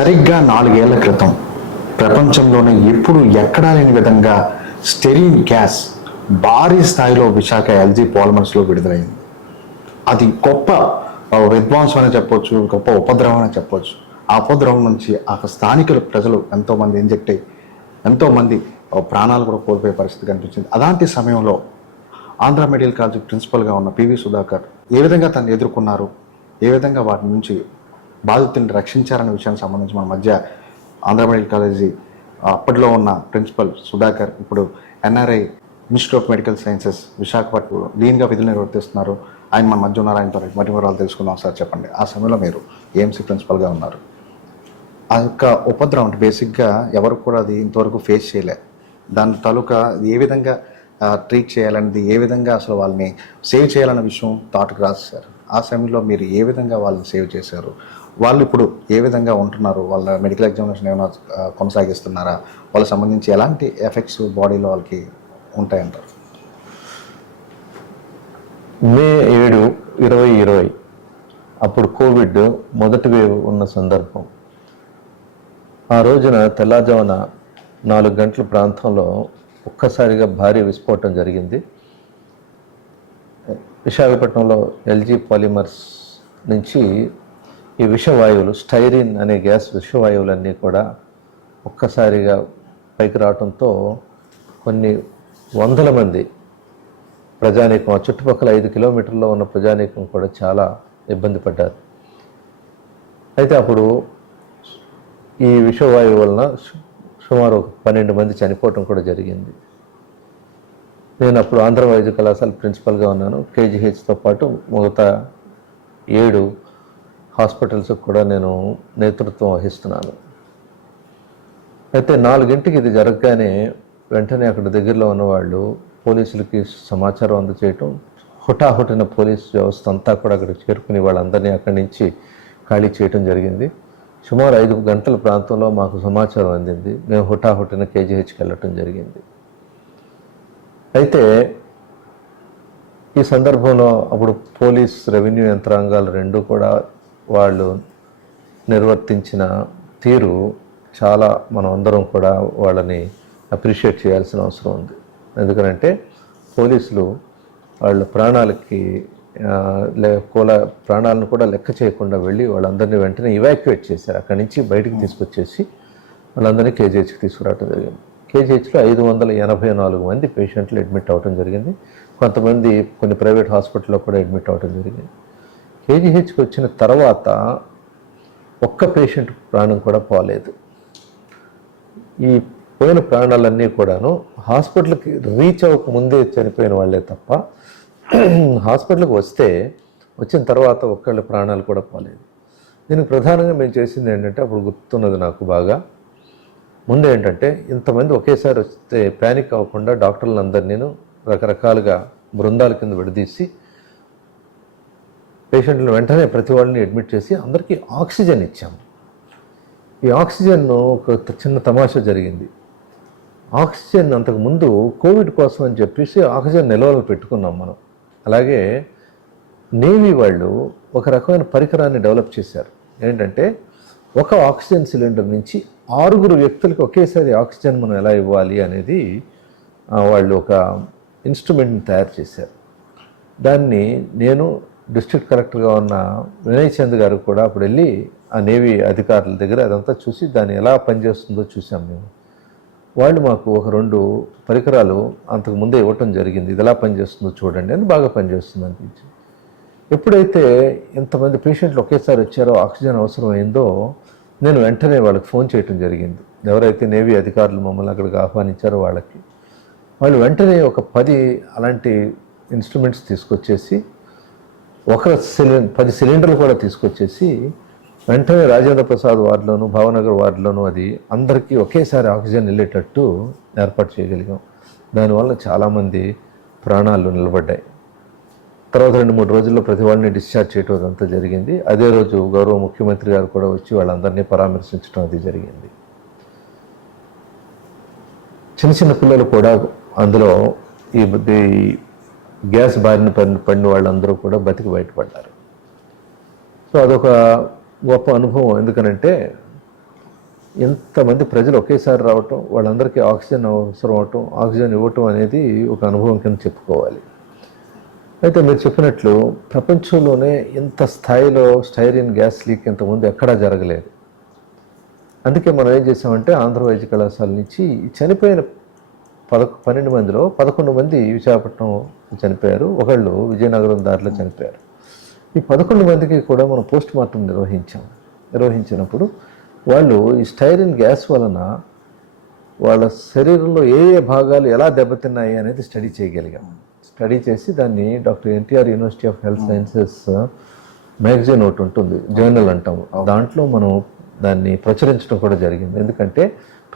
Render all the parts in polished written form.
సరిగ్గా 4 ఏళ్ల క్రితం ప్రపంచంలోనే ఎప్పుడు ఎక్కడా లేని విధంగా స్టెరీన్ గ్యాస్ భారీ స్థాయిలో విశాఖ ఎల్జీ పాలిమర్స్లో విడుదలైంది. అది గొప్ప విధ్వంసం అని చెప్పొచ్చు, గొప్ప ఉపద్రవం అని చెప్పొచ్చు. ఆ ఉపద్రవం నుంచి ఆ స్థానికుల ప్రజలు ఎంతోమంది ఇంజెక్ట్ అయ్యి ఎంతోమంది ప్రాణాలు కూడా కోల్పోయే పరిస్థితి కనిపించింది. అలాంటి సమయంలో ఆంధ్ర మెడికల్ కాలేజ్ ప్రిన్సిపల్గా ఉన్న పివి సుధాకర్ ఏ విధంగా తను ఎదుర్కొన్నారు, ఏ విధంగా వాటి నుంచి బాధితుల్ని రక్షించారనే విషయానికి సంబంధించి మన మధ్య ఆంధ్ర మెడికల్ కాలేజీ అప్పట్లో ఉన్న ప్రిన్సిపల్ సుధాకర్ ఇప్పుడు NRI institute of medical sciences Visakhapatnam డీన్గా విధులు నిర్వర్తిస్తున్నారు. ఆయన మన మధ్య ఉన్నారు. ఆయనతో మరిన్ని వివరాలు తెలుసుకుందాం. సార్ చెప్పండి, ఆ సమయంలో మీరు ఏఎంసీ ప్రిన్సిపల్గా ఉన్నారు. ఆ యొక్క ఉపద్రవం అంటే బేసిక్గా ఎవరు కూడా అది ఇంతవరకు ఫేస్ చేయలే. దాని తాలూకా ఏ విధంగా ట్రీట్ చేయాలనేది, ఏ విధంగా అసలు వాళ్ళని సేవ్ చేయాలన్న విషయం థాట్కి రాశారు. ఆ సమయంలో మీరు ఏ విధంగా వాళ్ళని సేవ్ చేశారు, వాళ్ళు ఇప్పుడు ఏ విధంగా ఉంటున్నారు, వాళ్ళ మెడికల్ ఎగ్జామినేషన్ ఏమైనా కొనసాగిస్తున్నారా, వాళ్ళకి సంబంధించి ఎలాంటి ఎఫెక్ట్స్ బాడీలో వాళ్ళకి ఉంటాయంటారు? మే 7, 2020 అప్పుడు కోవిడ్ మొదటి వేవ్ ఉన్న సందర్భం. ఆ రోజున తెల్లవారుజామున 4 గంటల ప్రాంతంలో ఒక్కసారిగా భారీ విస్ఫోటం జరిగింది. విశాఖపట్నంలో ఎల్జీ పాలిమర్స్ నుంచి ఈ విషవాయువులు, స్టైరిన్ అనే గ్యాస్ విషవాయువులన్నీ కూడా ఒక్కసారిగా పైకి రావడంతో కొన్ని వందల మంది ప్రజానీకం, ఆ చుట్టుపక్కల 5 కిలోమీటర్లో ఉన్న ప్రజానీకం కూడా చాలా ఇబ్బంది పడ్డారు. అయితే అప్పుడు ఈ విషవాయువు వలన సుమారు 12 మంది చనిపోవటం కూడా జరిగింది. నేను అప్పుడు ఆంధ్ర వైద్య కళాశాల ప్రిన్సిపల్గా ఉన్నాను. కేజీహెచ్తో పాటు మిగతా 7 హాస్పిటల్స్కి కూడా నేను నేతృత్వం వహిస్తున్నాను. అయితే 4 గంటలకి ఇది జరగగానే వెంటనే అక్కడ దగ్గరలో ఉన్నవాళ్ళు పోలీసులకి సమాచారం అందజేయటం, హుటాహుటిన పోలీస్ వ్యవస్థ అంతా కూడా అక్కడికి చేరుకుని వాళ్ళందరినీ అక్కడి నుంచి ఖాళీ చేయటం జరిగింది. సుమారు 5 గంటల ప్రాంతంలో మాకు సమాచారం అందింది. మేము హుటాహుటిన కేజీహెచ్కి వెళ్ళటం జరిగింది. అయితే ఈ సందర్భంలో అప్పుడు పోలీస్, రెవెన్యూ యంత్రాంగాలు రెండూ కూడా వాళ్ళు నిర్వర్తించిన తీరు చాలా మనం అందరం కూడా వాళ్ళని అప్రిషియేట్ చేయాల్సిన అవసరం ఉంది. ఎందుకంటే పోలీసులు వాళ్ళ ప్రాణాలకి ప్రాణాలను కూడా లెక్క చేయకుండా వెళ్ళి వాళ్ళందరినీ వెంటనే ఇవాక్యుయేట్ చేశారు. అక్కడి నుంచి బయటికి తీసుకొచ్చేసి వాళ్ళందరినీ కేజీహెచ్కి తీసుకురావడం జరిగింది. కేజీహెచ్లో 584 మంది పేషెంట్లు అడ్మిట్ అవ్వడం జరిగింది. కొంతమంది కొన్ని ప్రైవేట్ హాస్పిటల్లో కూడా అడ్మిట్ అవ్వడం జరిగింది. కేజీహెచ్కి వచ్చిన తర్వాత ఒక్క పేషెంట్ ప్రాణం కూడా పోలేదు. ఈ పోయిన ప్రాణాలన్నీ కూడాను హాస్పిటల్కి రీచ్ అవ్వక ముందే చనిపోయిన వాళ్ళే తప్ప హాస్పిటల్కి వచ్చిన తర్వాత ఒక్కళ్ళ ప్రాణాలు కూడా పోలేదు. దీనికి ప్రధానంగా మేము చేసింది ఏంటంటే, అప్పుడు గుర్తున్నది నాకు బాగా, ముందు ఏంటంటే ఇంతమంది ఒకేసారి వస్తే ప్యానిక్ అవ్వకుండా డాక్టర్లందరినీ రకరకాలుగా బృందాల కింద విడదీసి పేషెంట్లను వెంటనే ప్రతి వాళ్ళని అడ్మిట్ చేసి అందరికీ ఆక్సిజన్ ఇచ్చాము. ఈ ఆక్సిజన్ ఒక చిన్న తమాషా జరిగింది. ఆక్సిజన్ అంతకుముందు కోవిడ్ కోసం అని చెప్పేసి ఆక్సిజన్ నిల్వలు పెట్టుకున్నాం మనం. అలాగే నేవీ వాళ్ళు ఒక రకమైన పరికరాన్ని డెవలప్ చేశారు. ఏంటంటే ఒక ఆక్సిజన్ సిలిండర్ నుంచి 6 వ్యక్తులకు ఒకేసారి ఆక్సిజన్ మనం ఎలా ఇవ్వాలి అనేది వాళ్ళు ఒక ఇన్స్ట్రుమెంట్ని తయారు చేశారు. దాన్ని నేను డిస్ట్రిక్ట్ కలెక్టర్గా ఉన్న వినయ్ చంద్ గారు కూడా అప్పుడు వెళ్ళి ఆ నేవీ అధికారుల దగ్గర అదంతా చూసి దాన్ని ఎలా పనిచేస్తుందో చూసాం మేము. వాళ్ళు మాకు ఒక 2 పరికరాలు అంతకుముందే ఇవ్వటం జరిగింది. ఇది ఎలా పనిచేస్తుందో చూడండి అని. బాగా పనిచేస్తుంది అనిపించింది. ఎప్పుడైతే ఇంతమంది పేషెంట్లు ఒకేసారి వచ్చారో, ఆక్సిజన్ అవసరమైందో, నేను వెంటనే వాళ్ళకి ఫోన్ చేయటం జరిగింది. ఎవరైతే నేవీ అధికారులు మమ్మల్ని అక్కడికి ఆహ్వానించారో వాళ్ళకి. వాళ్ళు వెంటనే ఒక 10 అలాంటి ఇన్స్ట్రుమెంట్స్ తీసుకొచ్చేసి 10 సిలిండర్లు కూడా తీసుకొచ్చేసి వెంటనే రాజేంద్ర ప్రసాద్ వార్డులోను, భావనగర్ వార్డులోను అది అందరికీ ఒకేసారి ఆక్సిజన్ వెళ్ళేటట్టు ఏర్పాటు చేయగలిగాం. దానివల్ల చాలామంది ప్రాణాలు నిలబడ్డాయి. తర్వాత 2-3 రోజుల్లో ప్రతి వాళ్ళని డిశ్చార్జ్ చేయడం అదంతా జరిగింది. అదే రోజు గౌరవ ముఖ్యమంత్రి గారు కూడా వచ్చి వాళ్ళందరినీ పరామర్శించడం అది జరిగింది. చిన్న పిల్లలు కూడా అందులో ఈ గ్యాస్ బారిన పడిన వాళ్ళందరూ కూడా బతికి బయటపడ్డారు. సో అదొక గొప్ప అనుభవం. ఎందుకనంటే ఎంతమంది ప్రజలు ఒకేసారి రావటం, వాళ్ళందరికీ ఆక్సిజన్ అవసరం అవటం, ఆక్సిజన్ ఇవ్వటం అనేది ఒక అనుభవం కింద చెప్పుకోవాలి. అయితే మీరు చెప్పినట్లు ప్రపంచంలోనే ఇంత స్థాయిలో స్టైరిన్ గ్యాస్ లీక్ ఇంతకుముందు ఎక్కడా జరగలేదు. అందుకే మనం ఏం చేసామంటే ఆంధ్ర వైద్య కళాశాల నుంచి చనిపోయిన 12 మందిలో 11 మంది విశాఖపట్నం చనిపోయారు, ఒకళ్ళు విజయనగరం దారిలో చనిపోయారు. ఈ 11 మందికి కూడా మనం పోస్ట్ మార్టం నిర్వహించినప్పుడు వాళ్ళు ఈ స్టైరిన్ గ్యాస్ వలన వాళ్ళ శరీరంలో ఏ ఏ భాగాలు ఎలా దెబ్బతిన్నాయి అనేది స్టడీ చేయగలిగాం. స్టడీ చేసి దాన్ని doctor NTR university of health sciences magazine ఒకటి ఉంటుంది, జర్నల్ అంటాము, దాంట్లో మనం దాన్ని ప్రచురించడం కూడా జరిగింది. ఎందుకంటే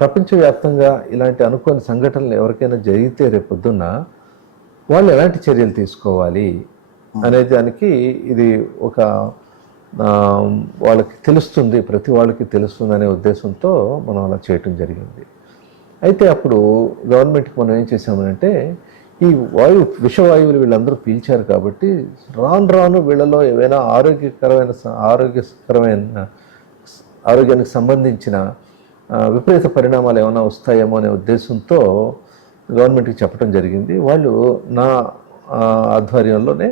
ప్రపంచవ్యాప్తంగా ఇలాంటి అనుకోని సంఘటనలు ఎవరికైనా జరిగితే రేపొద్దున్న వాళ్ళు ఎలాంటి చర్యలు తీసుకోవాలి అనే దానికి ఇది ఒక వాళ్ళకి తెలుస్తుంది, ప్రతి వాళ్ళకి తెలుస్తుంది అనే ఉద్దేశంతో మనం అలా చేయటం జరిగింది. అయితే అప్పుడు గవర్నమెంట్కి మనం ఏం చేసామంటే ఈ విషవాయువులు వీళ్ళందరూ పీల్చారు కాబట్టి రాను వీళ్ళలో ఏవైనా ఆరోగ్యానికి సంబంధించిన విపరీత పరిణామాలు ఏమైనా వస్తాయేమో అనే ఉద్దేశంతో గవర్నమెంట్కి చెప్పడం జరిగింది. వాళ్ళు నా ఆధ్వర్యంలోనే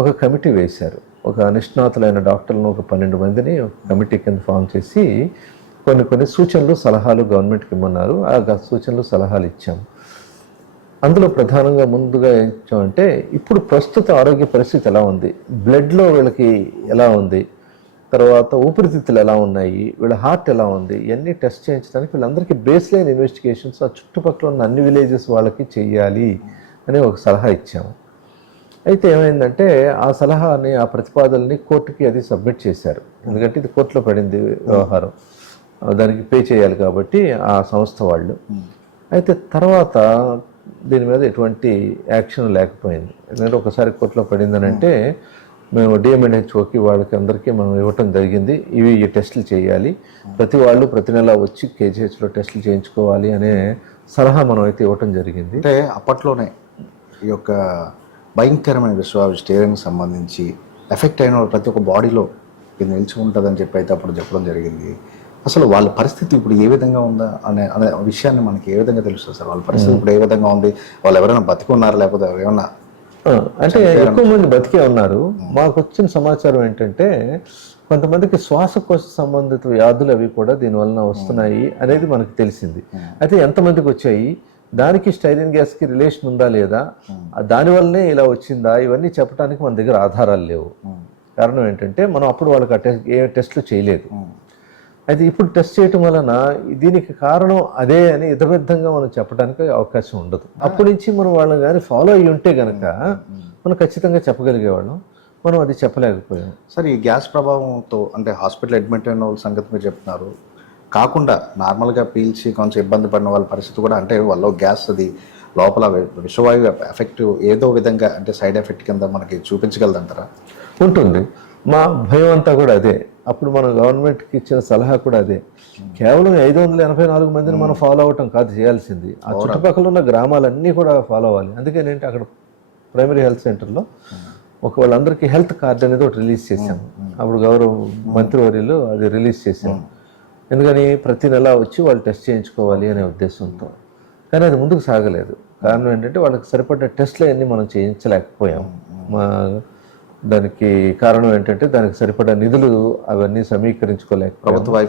ఒక కమిటీ వేశారు. ఒక నిష్ణాతులైన డాక్టర్లను ఒక 12 మందిని ఒక కమిటీ కింద ఫామ్ చేసి కొన్ని సూచనలు సలహాలు గవర్నమెంట్కి ఇమ్మన్నారు. ఆ సూచనలు సలహాలు ఇచ్చాము. అందులో ప్రధానంగా ముందుగా ఏం ఇచ్చామంటే ఇప్పుడు ప్రస్తుత ఆరోగ్య పరిస్థితి ఎలా ఉంది, బ్లడ్లో వీళ్ళకి ఎలా ఉంది, తర్వాత ఊపిరితిత్తులు ఎలా ఉన్నాయి, వీళ్ళ హార్ట్ ఎలా ఉంది, ఇవన్నీ టెస్ట్ చేయించడానికి వీళ్ళందరికీ బేస్ లైన్ ఇన్వెస్టిగేషన్స్ ఆ చుట్టుపక్కల ఉన్న అన్ని విలేజెస్ వాళ్ళకి చెయ్యాలి అని ఒక సలహా ఇచ్చాము. అయితే ఏమైందంటే ఆ సలహాని, ఆ ప్రతిపాదనని కోర్టుకి అది సబ్మిట్ చేశారు. ఎందుకంటే ఇది కోర్టులో పడింది వ్యవహారం, దానికి పే చేయాలి కాబట్టి ఆ సంస్థ వాళ్ళు. అయితే తర్వాత దీని మీద ఎటువంటి యాక్షన్ లేకపోయింది. ఎందుకంటే ఒకసారి కోర్టులో పడిందని అంటే మేము డిఎంఎన్హెచ్ఓకి వాళ్ళకి అందరికీ మనం ఇవ్వటం జరిగింది. ఈ టెస్టులు చేయాలి, ప్రతి వాళ్ళు ప్రతి నెల వచ్చి కేజీహెచ్లో టెస్టులు చేయించుకోవాలి అనే సలహా మనం అయితే ఇవ్వటం జరిగింది. అంటే అప్పట్లోనే ఈ యొక్క భయంకరమైన స్టైరిన్కి సంబంధించి ఎఫెక్ట్ అయిన ప్రతి ఒక్క బాడీలో ఇది నిలిచి ఉంటుందని చెప్పి అయితే అప్పుడు చెప్పడం జరిగింది. అసలు వాళ్ళ పరిస్థితి ఇప్పుడు ఏ విధంగా ఉందా అనే విషయాన్ని మనకి ఏ విధంగా తెలుస్తుంది సార్? వాళ్ళ పరిస్థితి ఇప్పుడు ఏ విధంగా ఉంది, వాళ్ళు ఎవరైనా బతికున్నారా లేకపోతే ఏమన్నా? అంటే ఎక్కువ మంది బతికే ఉన్నారు. మాకు వచ్చిన సమాచారం ఏంటంటే కొంతమందికి శ్వాసకోశ సంబంధిత వ్యాధులు అవి కూడా దీనివలన వస్తున్నాయి అనేది మనకు తెలిసింది. అయితే ఎంతమందికి వచ్చాయి, దానికి స్టైరిన్ గ్యాస్కి రిలేషన్ ఉందా లేదా, దానివల్లనే ఇలా వచ్చిందా, ఇవన్నీ చెప్పడానికి మన దగ్గర ఆధారాలు లేవు. కారణం ఏంటంటే మనం అప్పుడు వాళ్ళకి ఏ టెస్టులు చేయలేదు. అయితే ఇప్పుడు టెస్ట్ చేయటం వలన దీనికి కారణం అదే అని ఇతమిద్ధంగా మనం చెప్పడానికి అవకాశం ఉండదు. అప్పటి నుంచి మనం వాళ్ళని కానీ ఫాలో అయ్యి ఉంటే కనుక మనం ఖచ్చితంగా చెప్పగలిగేవాళ్ళం. మనం అది చెప్పలేకపోయాం. సార్, ఈ గ్యాస్ ప్రభావంతో అంటే హాస్పిటల్ అడ్మిట్ అయిన వాళ్ళ సంగతి మీరు చెప్తున్నారు, కాకుండా నార్మల్గా పీల్చి కొంచెం ఇబ్బంది పడిన వాళ్ళ పరిస్థితి కూడా, అంటే వాళ్ళు గ్యాస్ అది లోపల విషవాయు ఎఫెక్ట్ ఏదో విధంగా అంటే సైడ్ ఎఫెక్ట్ కింద మనకి చూపించగలదంటారా? ఉంటుంది. మా భయం అంతా కూడా అదే. అప్పుడు మనం గవర్నమెంట్కి ఇచ్చిన సలహా కూడా అదే. కేవలం 584 మందిని మనం ఫాలో అవటం కాదు చేయాల్సింది, ఆ చుట్టుపక్కల ఉన్న గ్రామాలన్నీ కూడా ఫాలో అవ్వాలి. అందుకేనేంటి అక్కడ ప్రైమరీ హెల్త్ సెంటర్లో వాళ్ళందరికీ హెల్త్ కార్డ్ అనేది ఒకటి రిలీజ్ చేశాము. అప్పుడు గౌరవ మంత్రివర్యులు అది రిలీజ్ చేశాము. ఎందుకని ప్రతి నెల వచ్చి వాళ్ళు టెస్ట్ చేయించుకోవాలి అనే ఉద్దేశంతో. కానీ అది ముందుకు సాగలేదు. కారణం ఏంటంటే వాళ్ళకి సరిపడ్డ టెస్ట్లు అన్నీ మనం చేయించలేకపోయాము. దానికి కారణం ఏంటంటే దానికి సరిపడా నిధులు అవన్నీ సమీకరించుకోలేకపోయాము.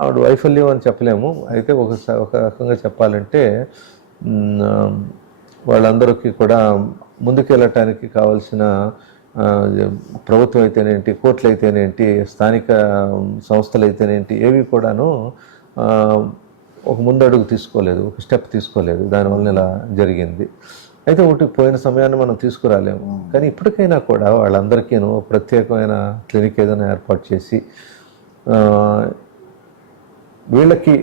ఆవిడ వైఫల్యం అని చెప్పలేము. అయితే ఒక రకంగా చెప్పాలంటే వాళ్ళందరికీ కూడా ముందుకెళ్ళటానికి కావాల్సిన ప్రభుత్వం అయితేనేంటి, కోర్టులు అయితేనేంటి, స్థానిక సంస్థలు అయితేనేంటి, ఏవి కూడాను ఒక ముందడుగు తీసుకోలేదు, ఒక స్టెప్ తీసుకోలేదు. దానివల్ల ఇలా జరిగింది. అయితే ఒకటి పోయిన సమయాన్ని మనం తీసుకురాలేము. కానీ ఇప్పటికైనా కూడా వాళ్ళందరికీ ప్రత్యేకమైన క్లినిక్ ఏదైనా ఏర్పాటు చేసి వీళ్ళకి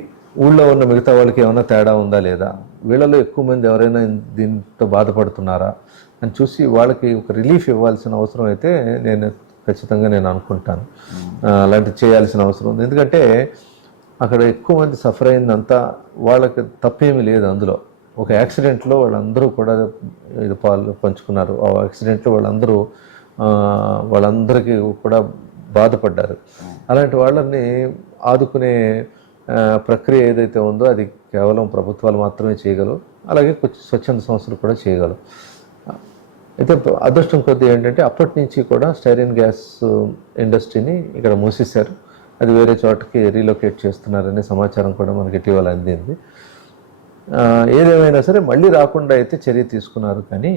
ఊళ్ళో ఉన్న మిగతా వాళ్ళకి ఏమైనా తేడా ఉందా లేదా, వీళ్ళలో ఎక్కువ మంది ఎవరైనా దీంతో బాధపడుతున్నారా అని చూసి వాళ్ళకి ఒక రిలీఫ్ ఇవ్వాల్సిన అవసరం అయితే ఖచ్చితంగా నేను అనుకుంటాను. అలాంటివి చేయాల్సిన అవసరం ఉంది. ఎందుకంటే అక్కడ ఎక్కువ మంది సఫర్ అయిందంతా వాళ్ళకి తప్పేమీ లేదు. అందులో ఒక యాక్సిడెంట్లో వాళ్ళందరూ కూడా ఇది పంచుకున్నారు. ఆ యాక్సిడెంట్లో వాళ్ళందరికీ కూడా బాధపడ్డారు. అలాంటి వాళ్ళని ఆదుకునే ప్రక్రియ ఏదైతే ఉందో అది కేవలం ప్రభుత్వాలు మాత్రమే చేయగలవు, అలాగే కొంచెం స్వచ్ఛంద సంస్థలు కూడా చేయగలవు. అయితే అదృష్టం కొద్దీ ఏంటంటే అప్పటి నుంచి కూడా స్టైరిన్ గ్యాస్ ఇండస్ట్రీని ఇక్కడ మూసేశారు. అది వేరే చోటకి రీలొకేట్ చేస్తున్నారనే సమాచారం కూడా మనకి ఇటీవల అందింది. ఏదేమైనా సరే మళ్ళీ రాకుండా అయితే చర్య తీసుకున్నారు, కానీ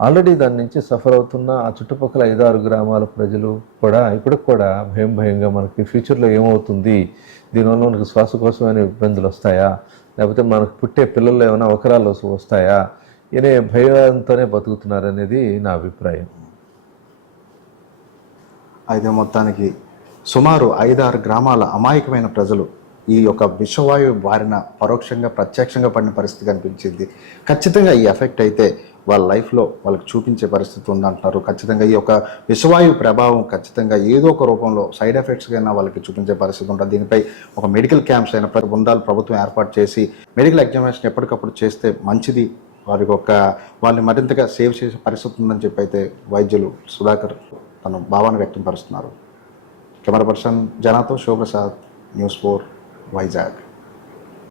ఆల్రెడీ దాని నుంచి సఫర్ అవుతున్న ఆ చుట్టుపక్కల 5-6 గ్రామాల ప్రజలు కూడా ఇప్పటికి కూడా భయంగా మనకి ఫ్యూచర్లో ఏమవుతుంది, దీనివల్ల మనకు శ్వాసకోశమైన ఇబ్బందులు వస్తాయా, లేకపోతే మనకు పుట్టే పిల్లల్లో ఏమైనా అవకరాలు వస్తాయా అనే భయంతోనే బతుకుతున్నారనేది నా అభిప్రాయం. అయితే మొత్తానికి సుమారు 5-6 గ్రామాల అమాయకమైన ప్రజలు ఈ యొక్క విషవాయువు బారిన పరోక్షంగా ప్రత్యక్షంగా పడిన పరిస్థితి కనిపించింది. ఖచ్చితంగా ఈ ఎఫెక్ట్ అయితే వాళ్ళ లైఫ్లో వాళ్ళకి చూపించే పరిస్థితి ఉందంటున్నారు. ఖచ్చితంగా ఈ యొక్క విషవాయువు ప్రభావం ఖచ్చితంగా ఏదో ఒక రూపంలో సైడ్ ఎఫెక్ట్స్గా అయినా వాళ్ళకి చూపించే పరిస్థితి ఉంటుంది. దీనిపై ఒక మెడికల్ క్యాంప్స్ అయిన బృందాలు ప్రభుత్వం ఏర్పాటు చేసి మెడికల్ ఎగ్జామినేషన్ ఎప్పటికప్పుడు చేస్తే మంచిది, వాళ్ళని మరింతగా సేవ్ చేసే పరిస్థితి ఉందని చెప్పి అయితే వైద్యులు సుధాకర్ తన భావాన్ని వ్యక్తం పరుస్తున్నారు. కెమెరా పర్సన్ జనాతో శివప్రసాద్, న్యూస్ 4 వైజాగ్.